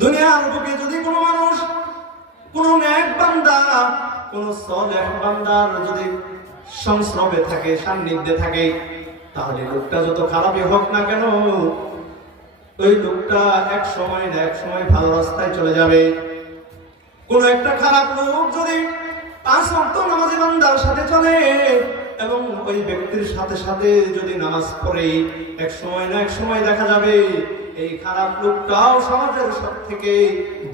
দুনিয়ার বুকে যদি কোনো মানুষ, কোনো নেক বান্দা, কোনো সালেহ বান্দার যদি সংস্রবে থাকে, সান্নিধ্যে থাকে, তাহলে লোকটা যত খারাপই হোক না কেন, ওই লোকটা এক সময় না এক সময় ভালো রাস্তায় চলে যাবে। কোন একটা খারাপ লোক যদি 5 ওয়াক্ত নামাজি বান্দার সাথে চলে এবং ওই ব্যক্তির সাথে সাথে যদি নামাজ পড়ে, এক সময় না এক সময় দেখা যাবে এই খারাপ লোকটাও সমাজের সব থেকে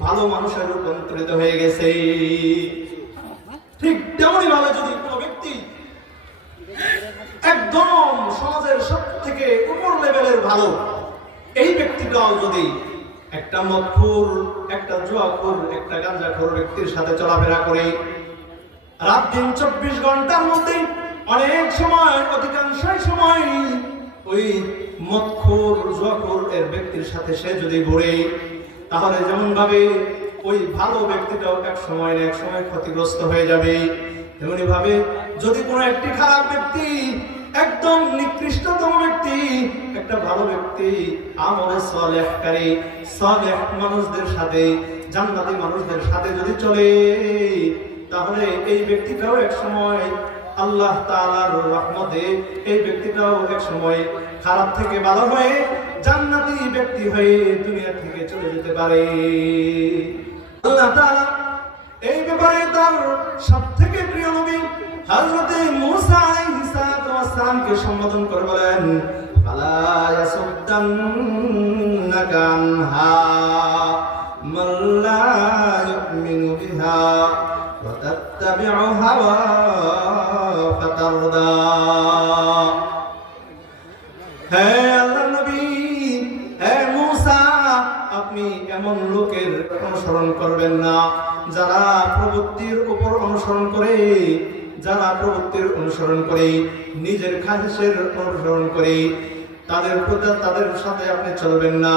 ভালো মানুষের রূপান্তরিত হয়ে গেছে। ঠিক তেমনই ভাবে যদি কোনো ব্যক্তি একদম সমাজের সব থেকে উপর লেভেলের ভালো, এই ব্যক্তিটাও যদি একটা মদখোর, একটা জুয়াখোর, একটা গাঁজাখোর ব্যক্তির সাথে চলাফেরা করে, রাত দিন 24 ঘন্টার মধ্যে অনেক সময়, অধিকাংশ সময় ওই মদখোর, জুয়াখোর এর ব্যক্তির সাথে সে যদি ঘুরে, তাহলে যেমন ভাবে ওই ভালো ব্যক্তিটাও এক সময় না এক সময় ক্ষতিগ্রস্ত হয়ে যাবে। তেমনি ভাবে যদি কোনো একটি খারাপ ব্যক্তি, একদম নিকৃষ্টতম ব্যক্তি, একটা ভালো ব্যক্তি আমলে সালেহকারী, সালেহ মানুষদের সাথে, জান্নাতি মানুষদের সাথে যদি চলে, তাহলে এই ব্যক্তিটাও এক সময় আল্লাহ তাআলার রহমতে এই ব্যক্তিটাও এক সময় খারাপ থেকে ভালো হয়ে জান্নাতি ব্যক্তি হয়ে দুনিয়া থেকে চলে যেতে পারে। আল্লাহ তাআলা এই ব্যাপারে তার সবথেকে প্রিয় নবী হযরত মূসা আলাইহিস সালামকে সম্বোধন করে বলেন, ফালা ইয়াসুদ্দান্নাকা আনহা মান লা ইউমিনু বিহা ওয়া তাত্তাবি'ু হাওয়া ফাতারদা। হে আল্লাহর নবী, হে মূসা, আপনি এমন লোকের অনুসরণ করবেন না যারা প্রবৃত্তির উপর অনুসরণ করে, যারা প্রবৃত্তির অনুসরণ করে, নিজের খাহেশের অনুসরণ করে, তাদের সাথে আপনি চলবেন না।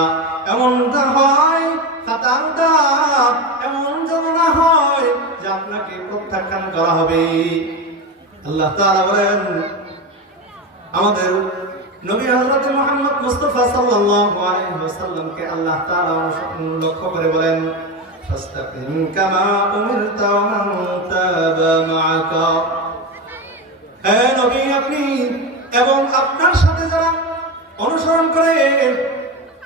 এমন না হয় ফাতারদা, এমন যেন না হয় যে আপনাকে প্রত্যাখ্যান করা হবে। আল্লাহ তাআলা বলেন, আমাদের নবী হযরত মুহাম্মদ মুস্তাফা সাল্লাল্লাহু আলাইহি ওয়াসাল্লামকে আল্লাহ তাআলা লক্ষ্য করে বলেন, ফাস্তাকিম কামা উমিরতা ওয়া মান তাবা মাআকা। হে নবী, আপনি এবং আপনার সাথে যারা অনুসরণ করে,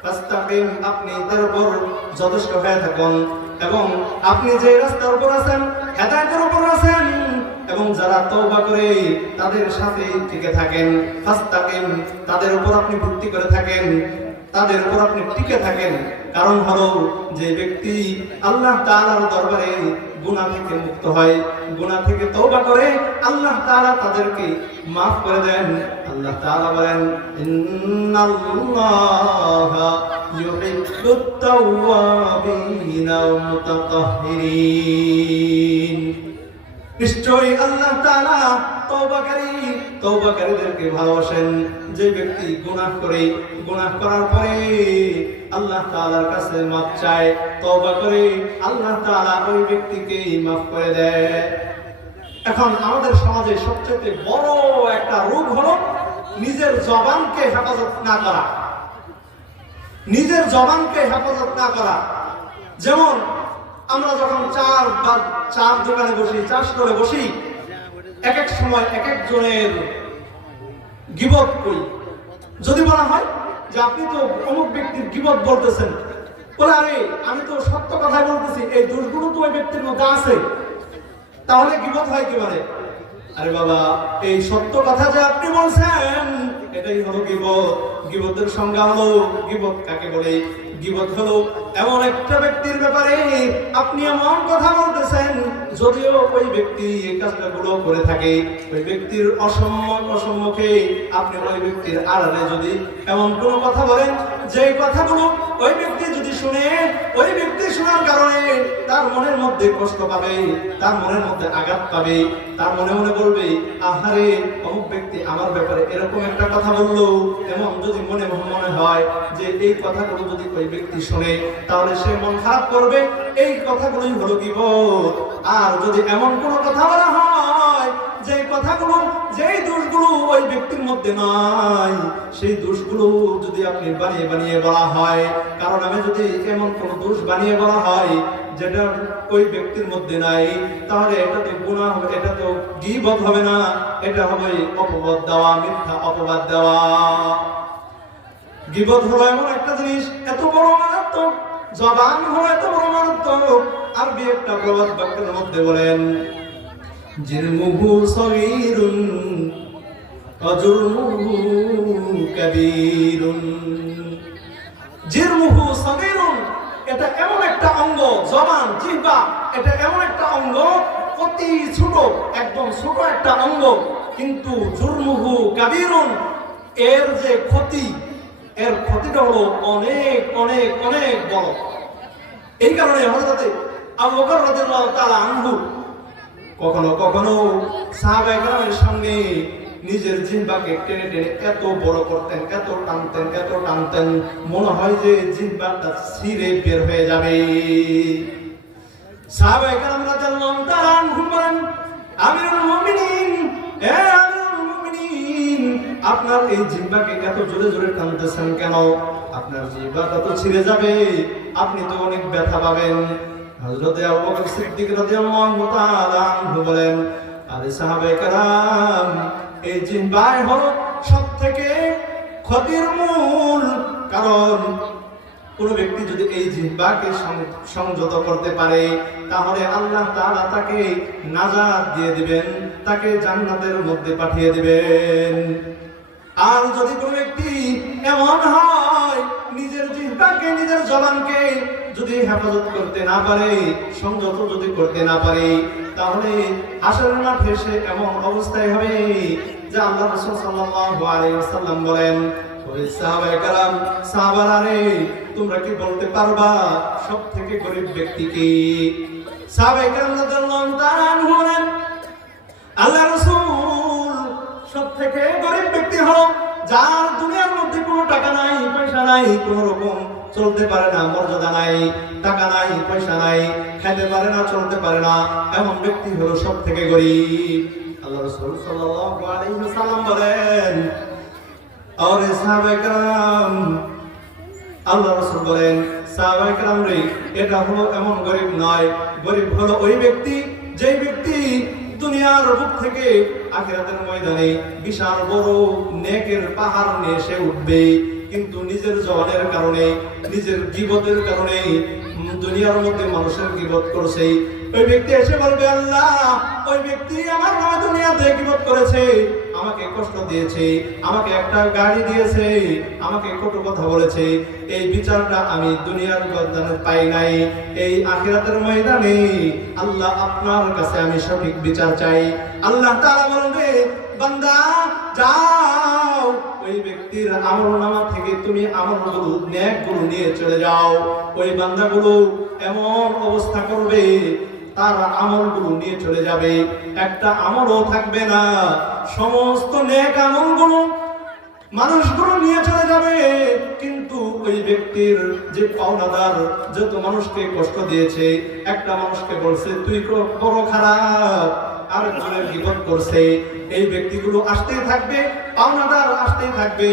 ফাস্তাকিম, আপনি তার উপর যথেষ্ট হয়ে থাকুন, এবং আপনি যে রাস্তার উপর আছেন, হেদায়েতের উপর আছেন, এবং যারা তওবা করে তাদের সাথে টিকে থাকেন, ফাস্তাকিম, তাদের উপর আপনি ভিত্তি করে থাকেন, তাদের উপর আপনি টিকে থাকেন। কারণ হলো যে ব্যক্তি আল্লাহ তাআলার দরবারে গুনাহ থেকে মুক্ত হয়, গুনাহ থেকে তওবা করে, আল্লাহ তাআলা তাদেরকে maaf করে দেন। আল্লাহ তাআলা বলেন, ইন্নাল্লাহা ইউহিব্বুত তাওয়াবিন ওয়া মুতাতাহহিরিন। নিশ্চয়ই আল্লাহ তাআলা তওবাকারীদেরকে ভালোবাসেন। যে ব্যক্তি গুনাহ করে, গুনাহ করার পরে আল্লাহ তাআলার কাছে মাফ চায়, তওবা করে, আল্লাহ তাআলা ওই ব্যক্তিকে মাফ করে দেয়। এখন আমাদের সমাজে সবচেয়ে বড় একটা রোগ হলো নিজের জবানকে হেফাজত না করা, নিজের জবানকে হেফাজত না করা। যেমন আমরা যখন চার দোকানে বসি, চা স্টলে বসি, এক এক সময় এক একজনের গীবত করি। যদি বলা হয় যে আপনি তো অমুক ব্যক্তির গীবত বলতেছেন, বলে আরে আমি তো সত্য কথা বলতেছি, এই দোষগুলো তো ওই ব্যক্তির মধ্যে আছে, তাহলে গীবত হয় কি বলে? আরে বাবা, এই সত্য কথা যে আপনি বলছেন এটাই হলো গীবত। গীবতের সংজ্ঞা হলো, গীবত কাকে বলে? গীবত হলো এমন একটা ব্যক্তির ব্যাপারে আপনি এমন কথা বলতেছেন, যদিও ওই ব্যক্তি এই কাজগুলো করে থাকে, ওই ব্যক্তির অসম্মুখে আপনি ওই ব্যক্তির আড়ালে যদি এমন কোনো কথা বলেন, যে কথাগুলো ওই ব্যক্তি যদি শুনে, ওই ব্যক্তি শোনার কারণে তার মনের মধ্যে কষ্ট পাবে, তার মনের মধ্যে আঘাত পাবে, তার মনে মনে বলবে, আহারে অমুক ব্যক্তি আমার ব্যাপারে এরকম একটা কথা বললো, এমন যদি মনে হয় যে এই কথাগুলো যদি ওই ব্যক্তি শুনে, তাহলে সে মন খারাপ করবে। এই কথাগুলোই হলো গীবত। আর যদি এমন কোনো কথা বলা হয় যে কথাগুলো, যেই দোষগুলো ওই ব্যক্তির মধ্যে নাই, সেই দোষগুলো যদি আপনি বানিয়ে বানিয়ে বলা হয়, কারণ আমি যদি এমন কোন দোষ বানিয়ে বলা হয় যেটা ওই ব্যক্তির মধ্যে নাই, তাহলে এটা তো গুনাহ হবে, এটা তো গীবত হবে না, এটা হবে অপবাদ দেওয়া, মিথ্যা অপবাদ দেওয়া। গীবত হলো এমন একটা জিনিস এত বড় মারাত্মক, জবান হলো এত বড় মারাত্মক। আরবি একটা প্রবাদ বাক্যের মধ্যে বলেন, জিরমুহু সগীরুন আজরুহু কাবীরুন। জিরমুহু সগীরুন, এটা এমন একটা অঙ্গ, জবান, জিহ্বা, এটা এমন একটা অঙ্গ, অতি ছোট, একদম ছোট একটা অঙ্গ, কিন্তু জুরমুহু কাবীরুন, এর যে ক্ষতি, এর ক্ষতিটা হলো অনেক অনেক অনেক বড়। এই কারণে হযরত আবু বকর রাদিয়াল্লাহু তাআলা আনহু কখনো কখনো সাহাবায়ে কেরামের সামনে নিজের জিহ্বাকে টেনে টেনে এত বড় করতেন, এত টানতেন, এত টানতেন, মনে হয় যে জিহ্বাটা ছিঁড়ে বের হয়ে যাবে। সাহাবায়ে কেরাম রাদিয়াল্লাহু তাআলা আনহু বলেন, আমিরুল মুমিনিন, হে আমিরুল মুমিনিন, আপনার এই জিহ্বাকে এত জোরে জোরে টানতেছেন কেন? আপনার জিহ্বাটা তো ছিঁড়ে যাবে, আপনি তো অনেক ব্যথা পাবেন। হযরত আবু বকর সিদ্দিক রাদিয়াল্লাহু তাআলা আনহু বলেন, আরে সাহাবায়ে কেরাম, এই জিহ্বাই হলো সবথেকে ক্ষতির মূল কারণ। কোন ব্যক্তি যদি এই জিহ্বাকে সংযত করতে পারে, তাহলে আল্লাহ তাআলা তাকে নাজাত দিয়ে দিবেন, তাকে জান্নাতের মধ্যে পাঠিয়ে দিবেন। আর যদি কোন ব্যক্তি এমন হয় নিজের জিহ্বাকে, নিজের জবানকে যদি হেফাজত করতে না পারে, সংযত যদি করতে না পারে, তাহলে হাসরের মাঠে সে এমন অবস্থায় হবে যে আল্লাহ রাসূল সাল্লাল্লাহু আলাইহি ওয়াসাল্লাম বলেন, ওই সাহাবায়ে কেরাম, সাহাবারা রে, তোমরা কি বলতে পারবা সবথেকে গরীব ব্যক্তি কি? সাহাবায়ে কেরাম রাদিয়াল্লাহু তাআলা আনহু বলেন, আল্লাহ রাসূল, সবথেকে গরীব ব্যক্তি হলো যার দুনিয়ার মধ্যে কোনো টাকা নাই, পয়সা নাই, কোনো রকম চলতে পারে না, মর্যাদা নাই, টাকা নাই, পয়সা নাই, খেতে পারে না, চলতে পারে না, এমন ব্যক্তি হলো সবথেকে গরীব। আল্লাহ রাসূল সাল্লাল্লাহু আলাইহি ওয়াসাল্লাম বলেন, আরে সাহাবায়ে কেরাম, আল্লাহ রাসূল বলেন, সাহাবায়ে কেরাম রে, এটা হলো এমন গরীব নয়, গরীব হলো ওই ব্যক্তি যেই ব্যক্তি দুনিয়ার বুক থেকে আখিরাতের ময়দানে বিশাল বড় নেকের পাহাড় নিয়ে সে উঠবে, কিন্তু নিজের জওয়ানের কারণে, নিজের গীবতের কারণে দুনিয়ার মধ্যে মানুষের গীবত করছে। ওই ব্যক্তি এসে বলবে, আল্লাহ, ওই ব্যক্তি আমার নামে দুনিয়াতে গীবত করেছে, আমাকে কষ্ট দিয়েছে, আমাকে একটা গাড়ি দিয়েছে, আমাকে কটু কথা বলেছে, এই বিচারটা আমি দুনিয়ার ময়দানে পাই নাই, এই আখিরাতের ময়দানে আল্লাহ আপনার কাছে আমি সঠিক বিচার চাই। আল্লাহ তাআলা বলবে, বান্দা যাও, ওই ব্যক্তির আমলনামা থেকে তুমি আমলগুলো, নেকগুলো নিয়ে চলে যাও। ওই বান্দাগুলো এমন অবস্থা করবে, তার আমলগুলো নিয়ে চলে যাবে, একটা আমলও থাকবে না, সমস্ত নেক আমলগুলো, মানুষগুলো নিয়ে চলে যাবে। কিন্তু ওই ব্যক্তির যে পাওনাদার, যত মানুষকে কষ্ট দিয়েছে, একটা মানুষকে বলছে তুই বড় খারাপ, আরেকজনের গীবত করছে, এই ব্যক্তিগুলো আসতেই থাকবে, পাওনাদার আসতেই থাকবে,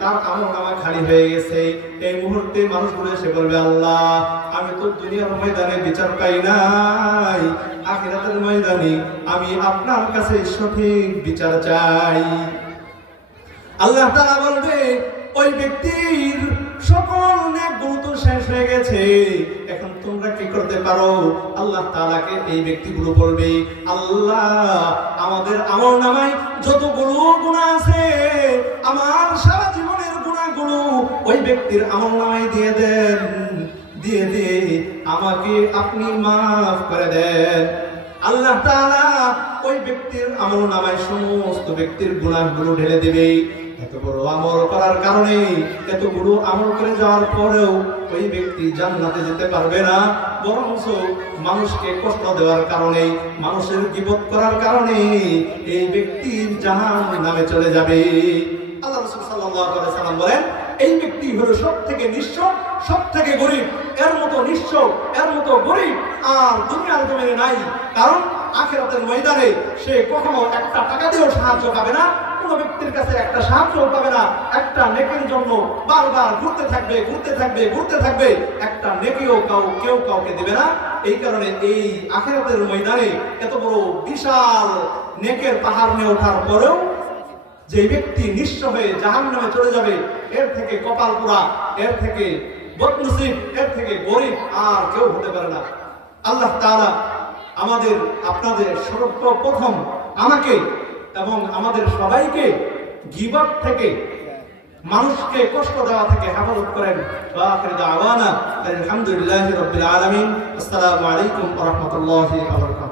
তার আমলনামা খালি হয়ে গেছে। এই মুহূর্তে মানুষগুলো এসে বলবে, আল্লাহ, আমি তো দুনিয়ার ময়দানে বিচার পাই নাই, আখিরাতের ময়দানে আমি আপনার কাছে সঠিক বিচার চাই। আল্লাহ তাআলা বলবে, ওই ব্যক্তির সকল নেকগুলো তো শেষ হয়ে গেছে, এখন তোমরা কি করতে পারো? আল্লাহ তাআলাকে এই ব্যক্তিগুলো বলবে, আল্লাহ, আমাদের আমলনামায় যতগুলো গুনাহ আছে, আমার সারা জীবনের গুনাহগুলো ওই ব্যক্তির আমলনামায় দিয়ে দেন, দিয়ে দিয়ে আমাকে আপনি মাফ করে দেন। আল্লাহ তাআলা ওই ব্যক্তির আমলনামায় সমস্ত ব্যক্তির গুনাহগুলো ঢেলে দেবে। এত বড় আমল করার কারণে, এত বড় আমল করে যাওয়ার পরেও ওই ব্যক্তি জান্নাতে যেতে পারবে না, বরঞ্চ মানুষকে কষ্ট দেওয়ার কারণে, মানুষের গীবত করার কারণে এই ব্যক্তি জাহান্নামে চলে যাবে। আল্লাহ রাসূল সাল্লাল্লাহু আলাইহি ওয়াসাল্লাম বলেন, এই ব্যক্তি হলো সবথেকে নিঃস্ব, সবথেকে গরীব, এর মতো নিঃস্ব, এর মতো গরীব আর দুনিয়ার জমিনে নাই। কারণ আখিরাতের ময়দানে সে কখনো একটা টাকা দিয়েও সাহায্য পাবে না, কোন ব্যক্তির কাছে একটা সাহায্য পাবে না। একটা নেকির জন্য বারবার ঘুরতে থাকবে, ঘুরতে থাকবে, ঘুরতে থাকবে, একটা নেকিও কেউ কাউকে দেবে না। এই কারণে এই আখিরাতের ময়দানে এত বড় বিশাল নেকের পাহাড় নিয়ে ওঠার পরেও যে ব্যক্তি নিঃস্ব হয়ে জাহান্নামে চলে যাবে, এর থেকে কপাল পোড়া, এর থেকে বদনসিব, এর থেকে গরিব আর কেউ হতে পারে না। আল্লাহ তাআলা আমাদের আপনাদের সর্বপ্রথম আমাকে এবং আমাদের সবাইকে গীবত থেকে, মানুষকে কষ্ট দেওয়া থেকে হেফাজত করেন। ওয়া আখিরু দাওয়ানা আলহামদুলিল্লাহি রাব্বিল আলামিন। আসসালামু আলাইকুম ওয়া রাহমাতুল্লাহি ওয়া বারাকাতুহু।